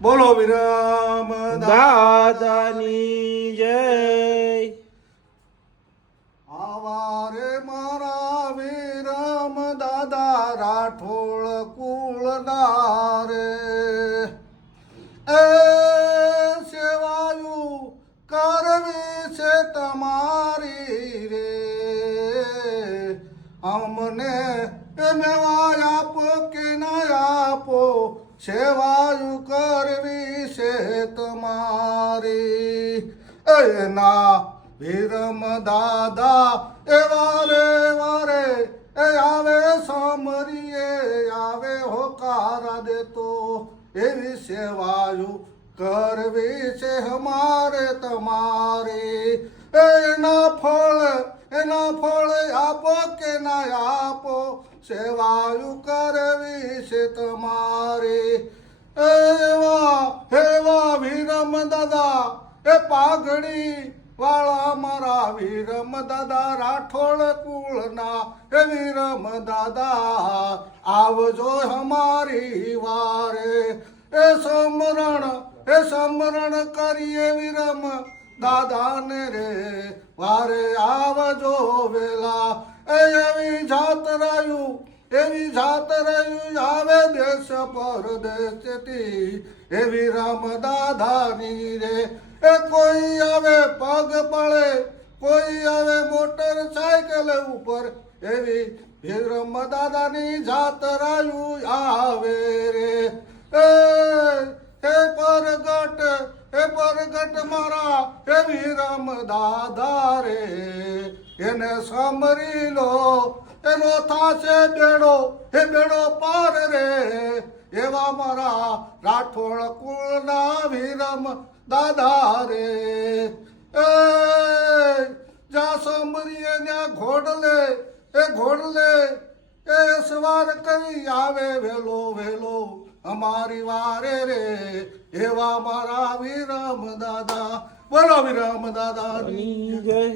બોલો વિરમ દાદાની જય. આવારે મારા વિરમ દાદા રાઠોડ કુળના રે એ સેવાયું કરવી છે તમારી રે અમને મેવા આપો કે ના આપો સેવાયું કરવી છે તમારી એના વિરમ દાદા એ વારે વારે એ આવે સમરીએ આવે હોકારા દેતો એવી સેવાયું કરવી છે હમારે તમારી એના ફળ આપો કે ના આપો સેવાયું કરવી છે તમારી એવા વિરમ દાદા એ પાઘડી વાળા મારા વિરમ દાદા રાઠોડ કુળના એ વિરમ દાદા આવજો હમારી વારે એ સમરણ કરીએ વિરમ દાદાને રે વારે આવજો વેલા એવી જાત રહ્યું આવે દેશ પરદેશથી એ વિરમ દાદાની રે એ કોઈ આવે પગ પડે કોઈ આવે મોટર સાયકલ ઉપર એવી વિરમ દાદાની જાત રહ્યું આવે રે એ પરગટ મારા એ વિરમ દાદા રે એને સાંભળી લો એનો થાશે બેડો પાર રે એવા મારા રાઠોડ કુળના વિરમ દાદા રે જ્યાં સાંભળીએ ત્યાં ઘોડલે એ સવાર કરી આવે વેલો અમારી વારે રે એવા મારા વિરમ દાદા બોલો વિરમ દાદાની જય.